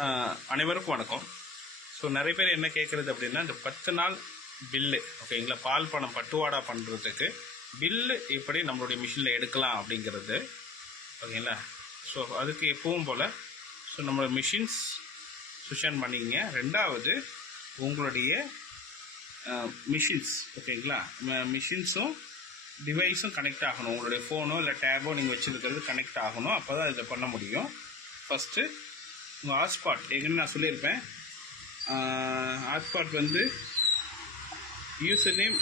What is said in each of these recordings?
அனைவருக்கும் வணக்கம். ஸோ நிறைய பேர் என்ன கேட்குறது அப்படின்னா, இந்த 10 நாள் பில்லு ஓகேங்களா, பால் பணம் பட்டுவாடா பண்ணுறதுக்கு பில்லு எப்படி நம்மளுடைய மிஷினில் எடுக்கலாம் அப்படிங்கிறது ஓகேங்களா. ஸோ அதுக்கு எப்பவும் போல் ஸோ நம்மளோட மிஷின்ஸ் சுஷன் பண்ணிக்கங்க. ரெண்டாவது உங்களுடைய மிஷின்ஸ் ஓகேங்களா, மிஷின்ஸும் டிவைஸும் கனெக்ட் ஆகணும். உங்களுடைய ஃபோனோ இல்லை டேபோ நீங்கள் வச்சுருக்கிறது கனெக்ட் ஆகணும். அப்போ தான் இதை பண்ண முடியும். ஃபஸ்ட்டு உங்கள் ஹாட்ஸ்பாட் எங்கன்னு நான் சொல்லியிருப்பேன். ஹாட்ஸ்பாட் வந்து யூசர் நேம்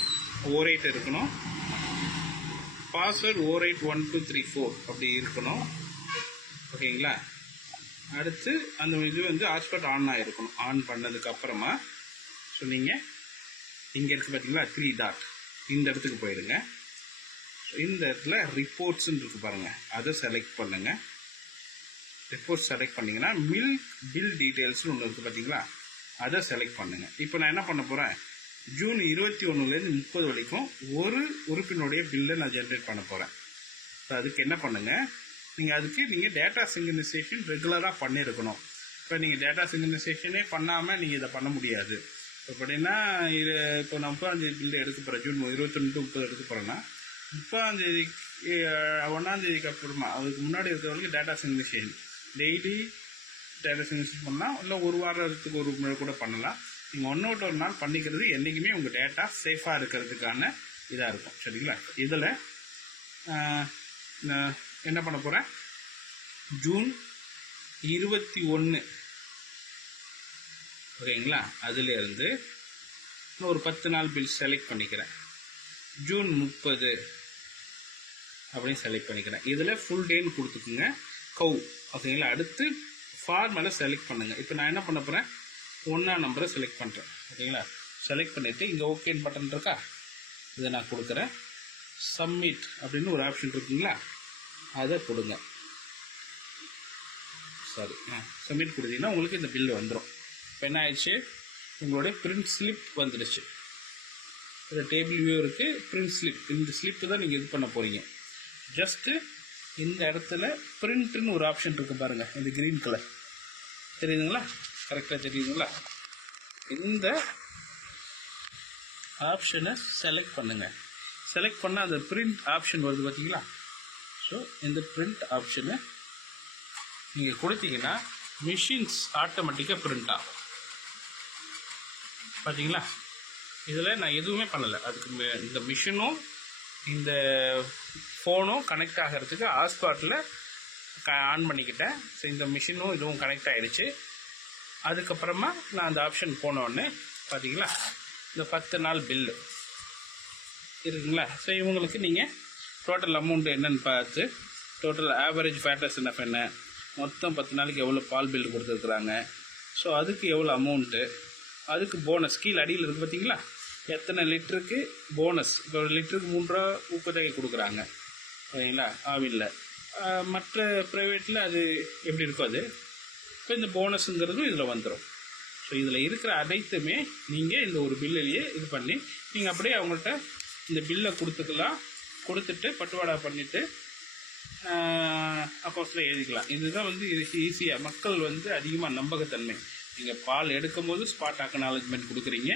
O8 இருக்கணும், பாஸ்வேர்டு O81234 அப்படி இருக்கணும் ஓகேங்களா. அடுத்து அந்த இது வந்து ஹாட்ஸ்பாட் ஆன் ஆகிருக்கணும். ஆன் பண்ணதுக்கப்புறமா ஸோ நீங்கள் இங்கே இருக்குது பார்த்தீங்களா 3 டாட், இந்த இடத்துக்கு போயிடுங்க. இந்த இடத்துல ரிப்போர்ட்ஸ்ன்னு இருக்குது பாருங்கள், அதை செலக்ட் பண்ணுங்கள். ரிப்போர்ட் செலக்ட் பண்ணிங்கன்னா பில் டீட்டெயில்ஸ்னு ஒன்று இருக்குது பார்த்தீங்களா, அதை செலக்ட் பண்ணுங்கள். இப்போ நான் என்ன பண்ண போகிறேன், ஜூன் 21லேருந்து 30 வரைக்கும் ஒரு உறுப்பினுடைய பில்லை நான் ஜென்ரேட் பண்ண போகிறேன். ஸோ அதுக்கு என்ன பண்ணுங்கள், நீங்கள் டேட்டா சிங்க்ரனைசேஷன் ரெகுலராக பண்ணியிருக்கணும். இப்போ நீங்கள் டேட்டா சிங்க்ரனைசேஷனே பண்ணாமல் நீங்கள் இதை பண்ண முடியாது. அப்படின்னா இது இப்போ நான் 30ஆம் பில்லு எடுக்க போகிறேன், ஜூன் 21 to 30 எடுக்க போகிறேன்னா 30ஆம் 1ஆம் அப்புறமா அதுக்கு முன்னாடி இருக்கிற வரைக்கும் data synchronisation daily data synchronisation பண்ணலாம். இல்லை ஒரு வாரத்துக்கு ஒரு முறை கூட பண்ணலாம். நீங்கள் ஒன்றோட ஒரு நாள் பண்ணிக்கிறது என்றைக்குமே உங்கள் டேட்டா சேஃபாக இருக்கிறதுக்கான இதாக இருக்கும். சரிங்களா. இதில் என்ன பண்ண போகிறேன், ஜூன் 21 ஓகேங்களா, அதுலேருந்து ஒரு 10 நாள் பில் செலக்ட் பண்ணிக்கிறேன். ஜூன் 30 அப்படின்னு செலக்ட் பண்ணிக்கிறேன். இதில் ஃபுல் டேன்னு கொடுத்துக்குங்க, கவு ஓகேங்களா. அடுத்து ஃபார்மலை செலக்ட் பண்ணுங்கள். இப்போ நான் என்ன பண்ண போகிறேன், 1ஆம் நம்பரை செலக்ட் பண்ணுறேன் ஓகேங்களா. செலக்ட் பண்ணிவிட்டு இங்கே ஓகேன்னு பட்டன் இருக்கா, இதை நான் கொடுக்குறேன். சப்மிட் அப்படின்னு ஒரு ஆப்ஷன் இருக்குங்களா, அதை கொடுங்க. சாரி, சப்மிட் கொடுத்தீங்கன்னா உங்களுக்கு இந்த பில்லு வந்துடும். இப்போ என்ன ஆயிடுச்சு, உங்களுடைய பிரிண்ட் ஸ்லிப் வந்துடுச்சு. இந்த டேபிள் வியூ இருக்குது, பிரிண்ட் ஸ்லிப், இந்த ஸ்லிப்பு தான் நீங்கள் இது பண்ண போகிறீங்க. ஜஸ்ட்டு இந்த இடத்துல பிரிண்ட்னு ஒரு ஆப்ஷன் இருக்குது பாருங்கள், இந்த க்ரீன் கலர் தெரியுதுங்களா, கரெக்டாக தெரியுதுங்களா. இந்த ஆப்ஷனை செலக்ட் பண்ணுங்கள். செலக்ட் பண்ணால் அந்த பிரிண்ட் ஆப்ஷன் வருது பார்த்தீங்களா. ஸோ இந்த பிரிண்ட் ஆப்ஷனை நீங்கள் கொடுத்தீங்கன்னா மிஷின்ஸ் ஆட்டோமேட்டிக்காக பிரிண்ட் ஆகும் பார்த்தீங்களா. இதில் நான் எதுவுமே பண்ணலை. அதுக்கு இந்த மிஷினும் இந்த ஃபோனும் கனெக்ட் ஆகிறதுக்கு ஹாட்ஸ்பாட்டில் ஆன் பண்ணிக்கிட்டேன். ஸோ இந்த மிஷினும் இதுவும் கனெக்ட் ஆகிடுச்சு. அதுக்கப்புறமா நான் அந்த ஆப்ஷன் போனோடனே பார்த்தீங்களா, இந்த 10 நாள் பில்லு இருக்குங்களா. ஸோ இவங்களுக்கு நீங்கள் டோட்டல் அமௌண்ட் என்னென்னு பார்த்து, டோட்டல் ஆவரேஜ் ஃபேட்டர்ஸ் என்ன, மொத்தம் 10 நாளைக்கு எவ்வளோ பால் பில் கொடுத்துருக்குறாங்க, ஸோ அதுக்கு எவ்வளோ அமௌண்ட்டு, அதுக்கு போனஸ் கீழே அடியில் இருக்குது பார்த்தீங்களா, எத்தனை லிட்டருக்கு போனஸ். இப்போ ஒரு லிட்டருக்கு 3 ரூபா ஊக்கத்தொகை கொடுக்குறாங்க ஓகேங்களா ஆவில்ல. மற்ற ப்ரைவேட்டில் அது எப்படி இருக்கோ அது. இப்போ இந்த போனஸுங்கிறதும் இதில் வந்துடும். ஸோ இதில் இருக்கிற அனைத்துமே நீங்கள் இந்த ஒரு பில்லையே இது பண்ணி நீங்கள் அப்படியே அவங்கள்ட்ட இந்த பில்லை கொடுத்துக்கலாம். கொடுத்துட்டு பட்டுவாடா பண்ணிவிட்டு அக்கௌண்ட்ஸில் எழுதிக்கலாம். இதுதான் வந்து இது ஈஸியாக மக்கள் வந்து அதிகமாக நம்பகத்தன்மை. நீங்கள் பால் எடுக்கும்போது ஸ்பாட் அக்னாலஜ்மெண்ட் கொடுக்குறீங்க,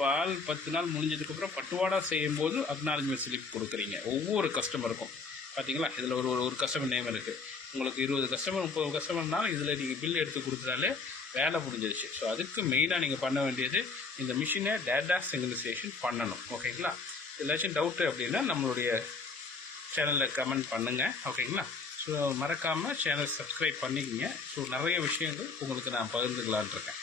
பால் 10 நாள் முடிஞ்சதுக்கப்புறம் பட்டுவாடா செய்யும்போது அக்னாலஜ்மெண்ட் ஸ்லிப் கொடுக்குறீங்க ஒவ்வொரு கஸ்டமருக்கும். பார்த்தீங்களா, இதில் ஒரு கஸ்டமர் நேம் இருக்குது. உங்களுக்கு 20 கஸ்டமர் 30 கஸ்டமர்னாலும் இதில் நீங்கள் பில் எடுத்து கொடுத்தாலே வேலை முடிஞ்சிருச்சு. ஸோ அதுக்கு மெயினாக நீங்கள் பண்ண வேண்டியது இந்த மிஷினை டேட்டா சிங்க்ரனைசேஷன் பண்ணணும் ஓகேங்களா. ஏதாச்சும் டவுட்டு அப்படின்னா நம்மளுடைய சேனலில் கமெண்ட் பண்ணுங்கள் ஓகேங்களா. ஸோ மறக்காமல் சேனல் சப்ஸ்கிரைப் பண்ணிக்கங்க. ஸோ நிறைய விஷயங்கள் உங்களுக்கு நான் பகிர்ந்துக்கலான் இருக்கேன்.